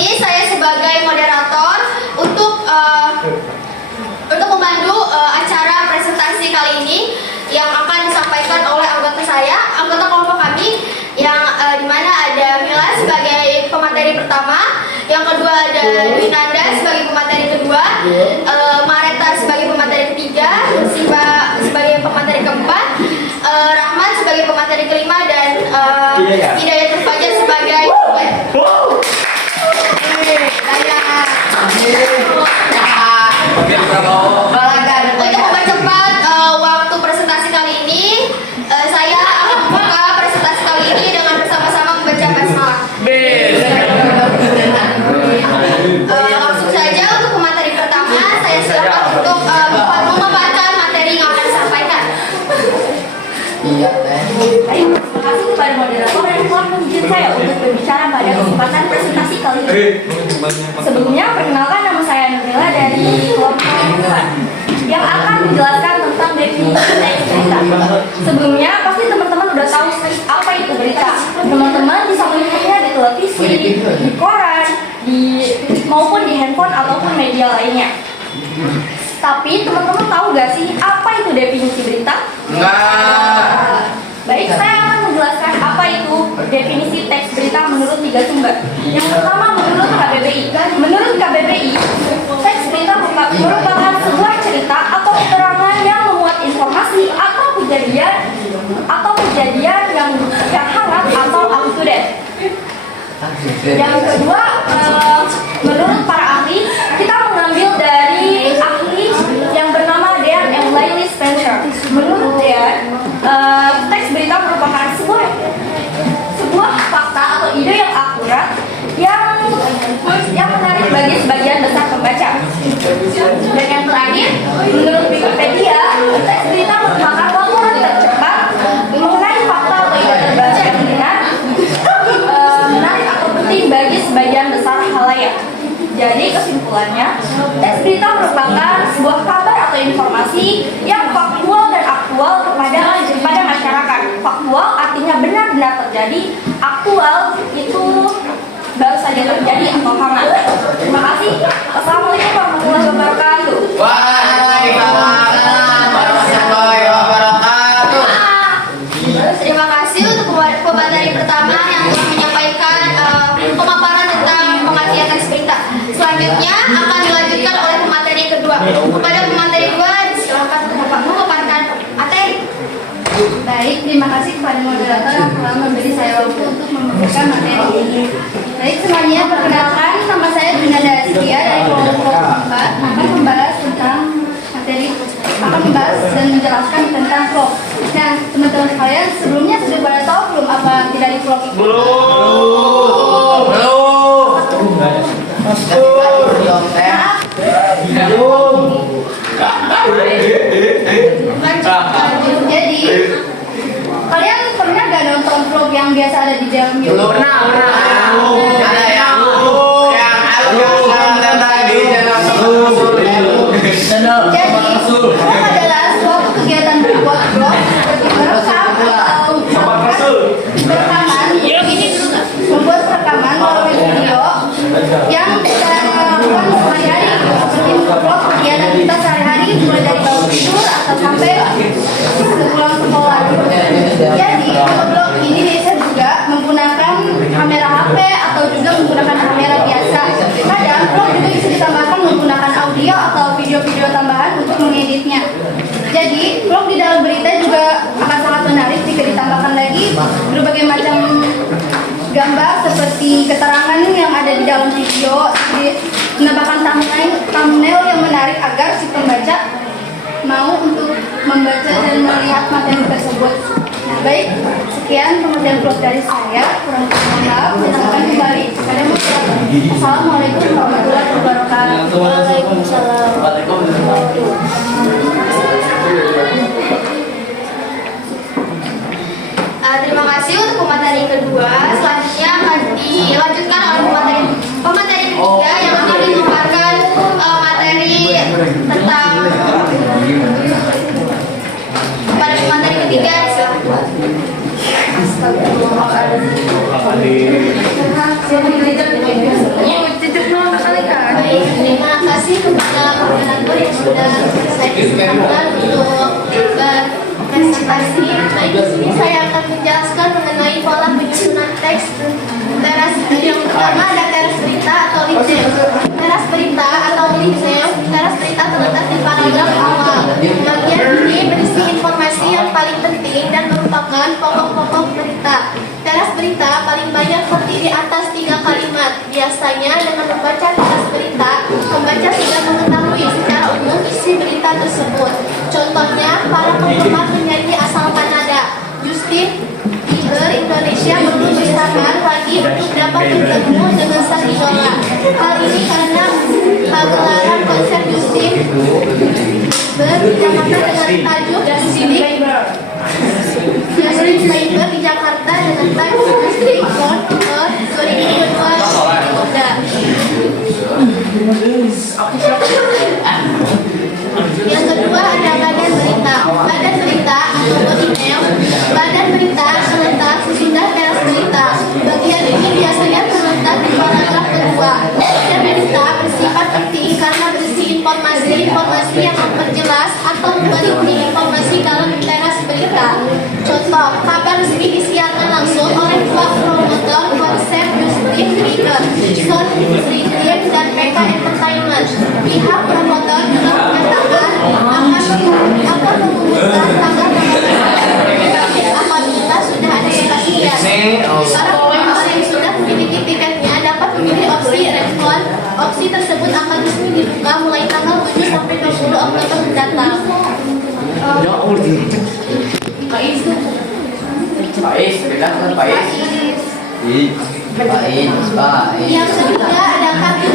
sini saya sebagai moderator untuk memandu acara presentasi kali ini yang akan disampaikan oleh anggota kelompok kami yang dimana ada Mila sebagai pemateri pertama, yang kedua ada Dwinanda sebagai pemateri kedua, Mareta sebagai pemateri ketiga, Siva sebagai pemateri keempat, Rahmat sebagai pemateri kelima, dan Hidayatul Fajar sebagai Untuk mempercepat waktu presentasi kali ini, saya akan membuka presentasi kali ini dengan bersama-sama membaca basmalah. Langsung saja untuk pemateri pertama, saya silakan untuk memaparkan materi yang akan disampaikan. Terima kasih kepada moderator yang telah mengizinkan saya untuk berbicara pada kesempatan presentasi kali ini. Sebelumnya, perkenalkan nama saya Nurila dari kelompok 4 yang akan menjelaskan tentang definisi teks berita. Sebelumnya, pasti teman-teman udah tahu apa itu berita. Teman-teman bisa melihatnya di televisi, di koran, maupun di handphone ataupun media lainnya. Tapi teman-teman tahu gak sih apa itu definisi berita? Enggak. Baik, saya akan menjelaskan apa itu definisi teks berita menurut 3 sumber. Yang pertama, menurut KBBI. Menurut KBBI, teks berita merupakan sebuah cerita atau keterangan yang memuat informasi atau kejadian yang hangat atau up to date. Yang kedua, menurut para ahli, kita mengambil dari ahli yang bernama Dean and Laili Spencer. Menurut Dean, teks berita merupakan sebuah fakta atau ide yang akurat yang menarik bagi sebagian besar pembaca. Dan yang terakhir, menurut Wikipedia, teks berita merupakan laporan tercepat mengenai fakta atau ide terbaru yang menarik atau penting bagi sebagian besar halayak. Jadi kesimpulannya, teks berita merupakan sebuah kabar atau informasi yang faktual dan aktual kepada masyarakat. Faktual artinya benar-benar terjadi, aktual itu baru saja terjadi atau hangat. Terima kasih. Assalamualaikum warahmatullahi wabarakatuh. Waalaikumsalam warahmatullahi wabarakatuh. Terima kasih untuk pemateri pertama yang telah menyampaikan pemaparan tentang pengertian teks berita. Selanjutnya akan dilanjutkan oleh pemateri kedua. Kepada pemateri kedua, silakan untuk memaparkan materi. Baik, terima kasih kepada moderator yang telah memberi saya waktu untuk memberikan materi ini. Baik semuanya, perkenalkan, nama saya Dwinanda Astia dari kelompok 4 akan membahas dan menjelaskan tentang vlog. Nah, teman-teman sekalian, sebelumnya sudah pada tahu belum apa arti dari vlog itu? Belum. Jadi, kalian pernah gak nonton vlog yang biasa ada di dalam YouTube? Pernah. Ada yang tadi dalam Jadi, vlog adalah suatu kegiatan berbuat vlog membuat rekaman melalui video yang kita lakukan sehari-hari, seperti vlog kegiatan kita sehari-hari mulai dari bangun tidur atau sampai pulang sekolah. Jadi vlog ini biasa juga menggunakan kamera HP atau juga menggunakan kamera biasa. Kadang vlog juga bisa ditambahkan menggunakan audio atau video-video tambahan untuk mengeditnya. Jadi vlog di dalam berita juga akan sangat menarik jika ditambahkan lagi berbagai macam gambar seperti keterangan yang ada di dalam video, menambahkan thumbnail yang menarik agar si pembaca mau untuk membaca dan melihat materi tersebut. Nah, baik, sekian pengertian vlog dari saya. Kurang mohon maaf, silakan kembali kepada moderator. Assalamualaikum warahmatullahi wabarakatuh. Waalaikumsalam. Terima kasih untuk pemateri kedua. Selanjutnya akan dilanjutkan oleh pemateri ketiga yang akan memaparkan materi tentang pada pemateri ketiga. Silakan. kasih kepada moderator yang sudah saya kesempatan untuk berpresentasi. Baik, di sini saya akan menjelaskan mengenai pola penyusunan teks. Teras yang pertama ada teras berita atau lead news. Teras berita atau lead news, teras berita terletak di paragraf awal. Bagian ini berisi informasi yang paling penting dan merupakan pokok-pokok berita. Teras berita paling banyak terdiri atas 3 kalimat. Biasanya dengan membaca teras berita, pembaca sudah mengetahui secara umum isi berita tersebut. Contohnya, para penggemar penyanyi asal Kanada, Justin Bieber Indonesia perlu bersabar lagi untuk dapat bertemu dengan sang idola. Hal ini karena pagelaran konser Justin Bieber di Jakarta dengan tajuk Justin Bieber di Jakarta dengan tajuk Justin Born on 2022 ditunda. Yang kedua ada badan berita. Badan berita atau body news. Badan berita terletak sesudah teras berita. Bagian ini biasanya terletak di paragraf kedua. Badan berita bersifat penting karena berisi informasi yang memperjelas atau memberi informasi dalam teras berita. Contoh, kabar resmi disiarkan langsung oleh dua promotor konser Justin Bieber, Son Freedom dan Mega Entertainment. Pihak promotor juga menyatakan akan mengumumkan tanggal apabila sudah ada kepastian. Para promotor yang sudah memiliki tiketnya dapat memilih opsi refund. Opsi tersebut akan resmi dibuka mulai tanggal 7 sampai 20 Oktober mendatang. Pais, bilang kan Pais. Yang ketiga ada kaki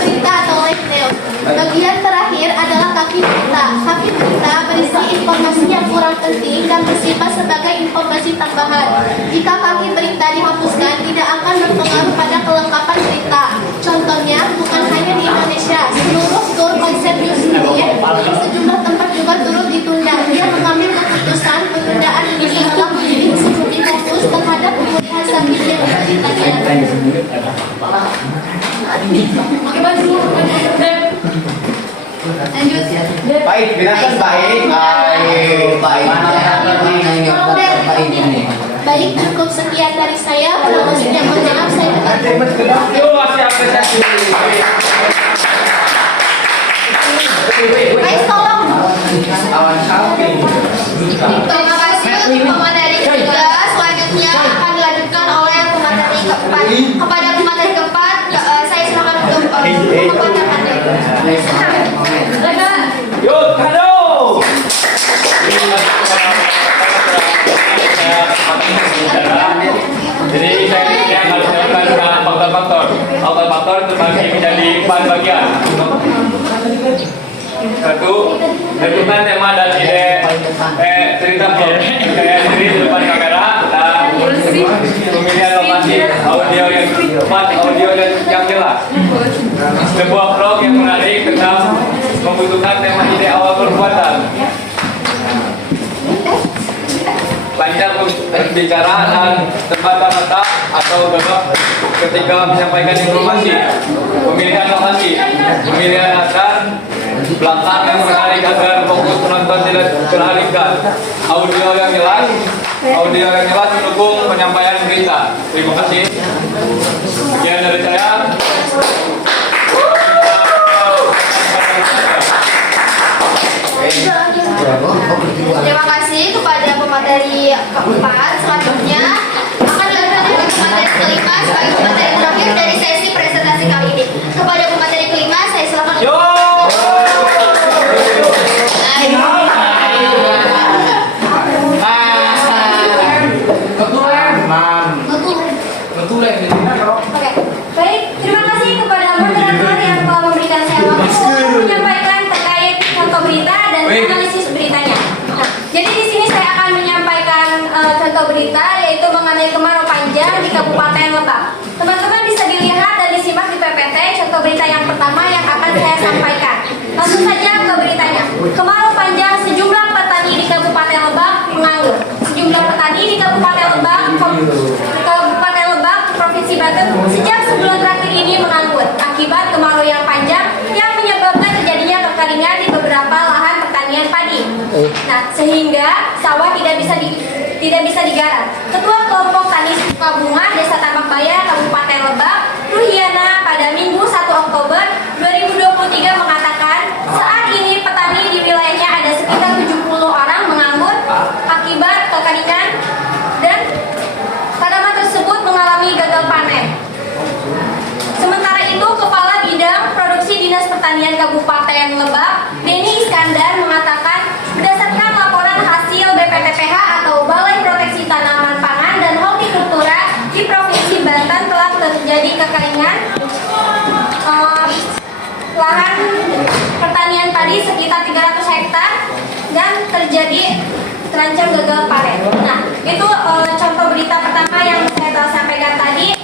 berita atau live news. Bagian terakhir adalah kaki berita. Kaki berita berisi informasi yang kurang penting dan bersifat sebagai informasi tambahan. Jika kaki berita dihapuskan, tidak akan berpengaruh pada kelengkapan berita. Contohnya, bukan hanya di Indonesia, seluruh tur konser Justin di sejumlah tempat juga turut ditunda. Dia mengambil keputusan penundaan ini setelah menjadi sebelum fokus terhadap pemulihan sakit yang beritanya. Lanjut. Baik, bilang kan baik. Baik, cukup sekian dari saya. Kalau maksudnya mohon maaf, saya Baik, tolong. Terima kasih untuk pemateri ketiga. Selanjutnya akan dilanjutkan oleh pemateri keempat. Kepada pemateri keempat, saya silakan untuk membacakannya. Yuk, kado. Jadi saya akan menjelaskan faktor-faktor. Faktor-faktor terbagi menjadi 4 bagian. Satu, tentukan tema dan ide cerita plot. Saya sendiri di depan kamera dan pemilihan lokasi audio yang tepat, audio yang jelas. Sebuah vlog yang menarik tentang membutuhkan tema ide awal perbuatan. Lancar berbicara dan terbata-bata atau babak ketika menyampaikan informasi. Pemilihan lokasi, pemilihan latar belakang yang menarik agar fokus penonton tidak teralihkan. Audio yang jelas mendukung penyampaian berita. Terima kasih. Sekian dari saya. Terima kasih kepada pemateri keempat. Selanjutnya akan dilanjutkan dengan pemateri kelima sebagai pemateri terakhir dari sesi presentasi kali ini. Kepada pemateri kelima, saya silakan. Oke, baik. Terima kasih kepada moderator yang telah memberikan saya waktu untuk menyampaikan terkait contoh berita dan analisis beritanya. Nah, jadi di sini saya akan menyampaikan contoh berita yaitu mengenai kemarau panjang di Kabupaten Lebak. Teman-teman bisa dilihat dan disimak di PPT contoh berita yang pertama yang akan saya sampaikan. Langsung saja ke beritanya. Kemarau panjang sejumlah petani di Kabupaten Lebak menganggur. Sejumlah petani di Kabupaten Lebak Provinsi Banten sejak sebulan terakhir ini menganggur akibat kemarau yang panjang yang sehingga sawah tidak bisa digarap. Ketua Kelompok Tani Sukabunga Desa Tambak Baya Kabupaten Lebak, Ruhiana, pada Minggu 1 Oktober 2023 mengatakan saat ini petani di wilayahnya ada sekitar 70 orang menganggur akibat kekeringan dan tanaman tersebut mengalami gagal panen. Sementara itu, Kepala Bidang Produksi Dinas Pertanian Kabupaten Lebak, Denny Iskandar, mengatakan berdasarkan laporan hasil BPTPH atau Balai Proteksi Tanaman Pangan dan Hortikultura di Provinsi Banten telah terjadi kekeringan lahan pertanian padi sekitar 300 hektar dan terancam gagal panen. Nah, itu contoh berita pertama yang saya telah sampaikan tadi.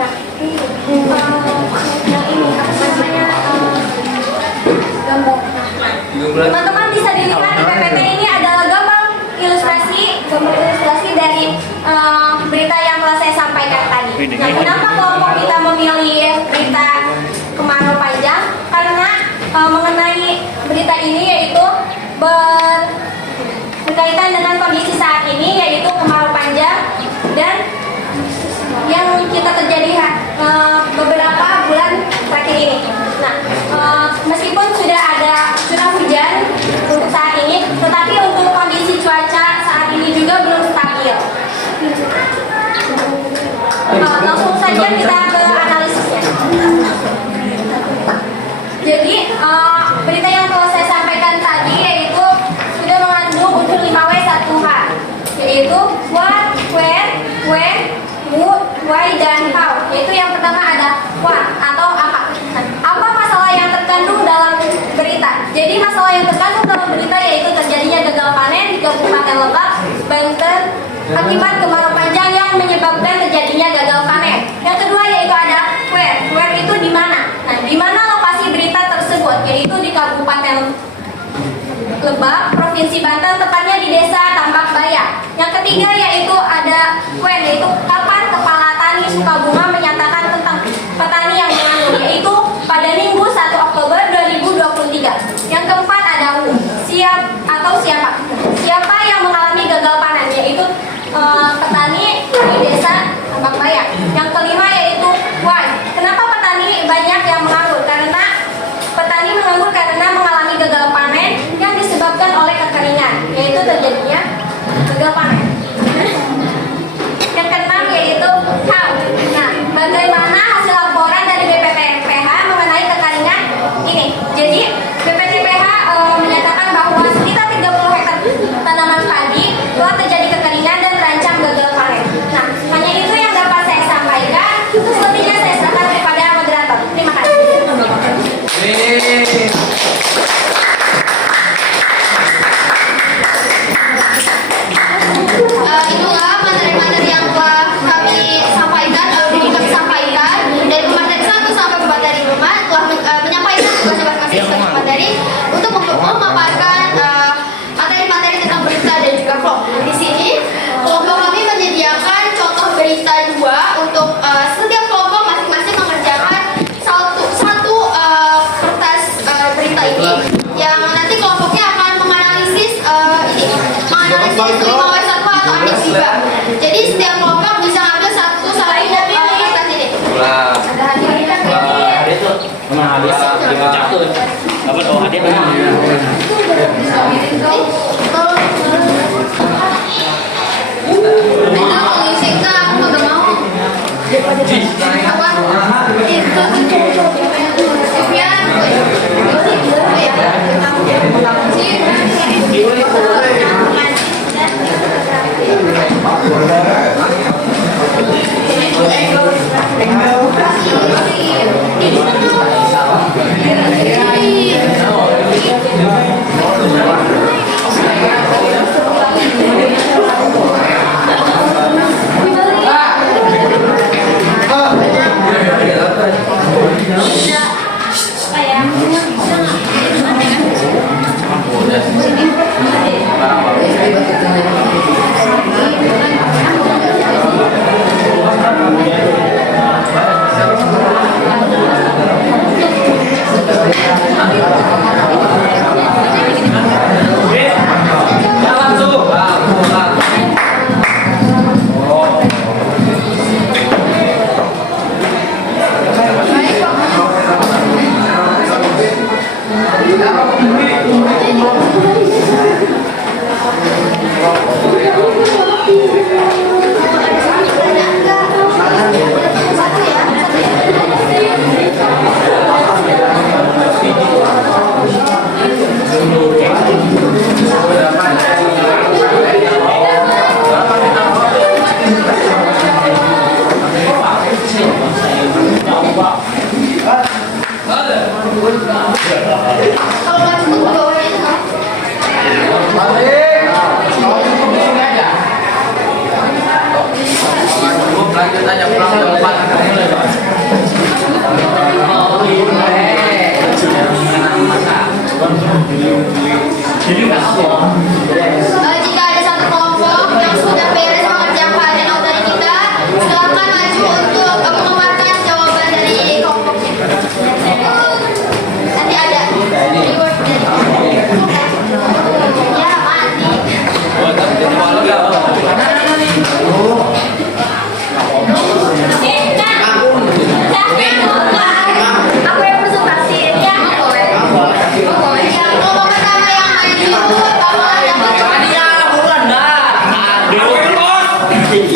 Nah, yang ini apa namanya gambar. Teman-teman bisa dilihat di PPT ini adalah gambar ilustrasi dari berita yang telah saya sampaikan tadi. Nah, kenapa kelompok kita memilih berita kemarau panjang? Karena mengenai berita ini yaitu berkaitan dengan kondisi saat ini yaitu kemarau panjang dan yang kita terjadi beberapa bulan terakhir ini. Nah, meskipun sudah ada curah hujan untuk saat ini, tetapi untuk kondisi cuaca saat ini juga belum stabil. Langsung saja kita ke analisisnya. Jadi, berita yang telah saya sampaikan tadi yaitu sudah mengandung unsur 5W 1H, yaitu what, where, when, who, why, dan how. Yaitu yang pertama ada what atau apa. Apa masalah yang terkandung dalam berita? Jadi masalah yang terkandung dalam berita yaitu terjadinya gagal panen di Kabupaten Lebak, Banten akibat kemarau panjang yang menyebabkan terjadinya gagal panen. Yang kedua yaitu ada where. Where itu di mana? Nah, di mana lokasi berita tersebut? Yaitu di Kabupaten Lebak, Provinsi Banten, tepatnya di Desa Tambak Baya. Yang ketiga yaitu ada when, yaitu kapan Kepala Tani Sukabunga menyatakan tentang petani yang menganggur, yaitu pada Minggu 1 Oktober 2023. Yang keempat ada who, siapa. Siapa yang mengalami gagal panen, yaitu petani di Desa Tambak Baya. Yang kelima yaitu why. Kenapa petani banyak yang menganggur? Karena petani menganggur karena mengalami gagal panen yang disebabkan oleh kekeringan, yaitu terjadinya gagal panen. Yang keenam yaitu how. Nah, bagaimana hasil laporan dari BPTPH mengenai kekeringan ini? Jadi BPTPH menyatakan bahwa sekitar 30 hektar tanaman padi telah terjadi kekeringan dan terancam gagal panen. Nah, hanya itu yang dapat saya sampaikan. Selebihnya saya serahkan kepada moderator. Terima kasih. Itulah materi-materi yang telah kami sampaikan, kami sampaikan dari pemateri 1 sampai pemateri 5 telah menyampaikan tugasnya masing-masing sebagai materi untuk memaparkan materi-materi tentang berita dan juga vlog. Di sini kelompok kami menyediakan contoh berita 2 untuk setiap kelompok masing-masing mengerjakan satu kertas berita ini yang nanti kelompoknya akan menganalisis menganalisis 5W 1H atau Andes juga. Jadi setiap kelompok bisa ambil satu kertas ini. Ada hadiah. Apa tuh hadiah? Ini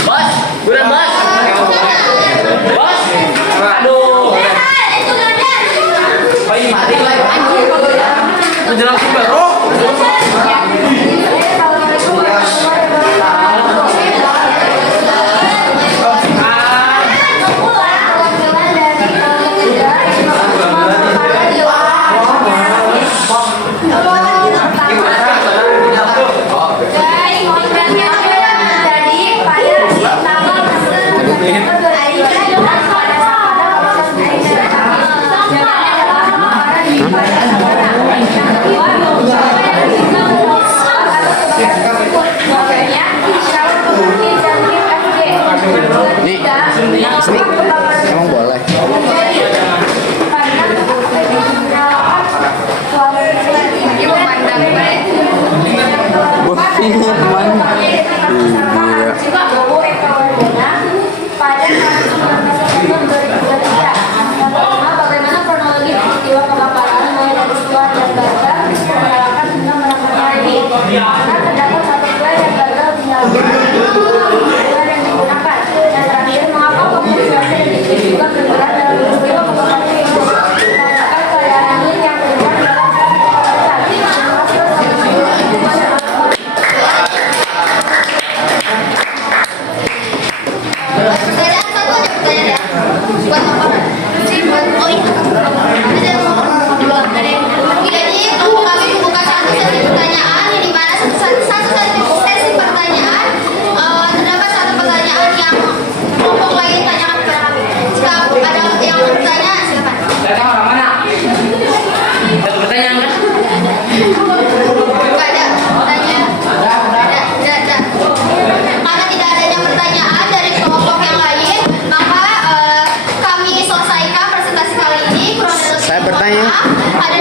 Bos, kurang bos. Bos. Aduh. Baik, mati lah. Menjelang super. Oh. Emang boleh. Bagaimana kronologi peristiwa kebakaran mulai dari peristiwa yang gagal menyalakan hingga menemukan ini. Karena terdapat satu file yang gagal menyalakan file yang digunakan. Yang terakhir, mengapa komunikasi dan juga bergerak dalam peristiwa kebakaran ini? Menggunakan kendaraan angin yang bergerak dalam saksi masih Pertanyaan satu aja pertanyaan ya. Buat laporan. Oh iya. Ada yang mau diulang dari. Jadi kelompok kami membuka satu sesi pertanyaan yang dimana satu sesi pertanyaan terdapat satu pertanyaan yang kelompok lain tanyakan kepada kami. Jika ada yang mau bertanya silakan. Datang orang mana? Satu pertanyaan kan? Enggak ada pertanyaan. Ada. Karena tidak adanya pertanyaan dari kelompok yang lain, maka kami selesaikan presentasi kali ini. Kurang dari lebih Saya bertanya. mohon maaf. Ada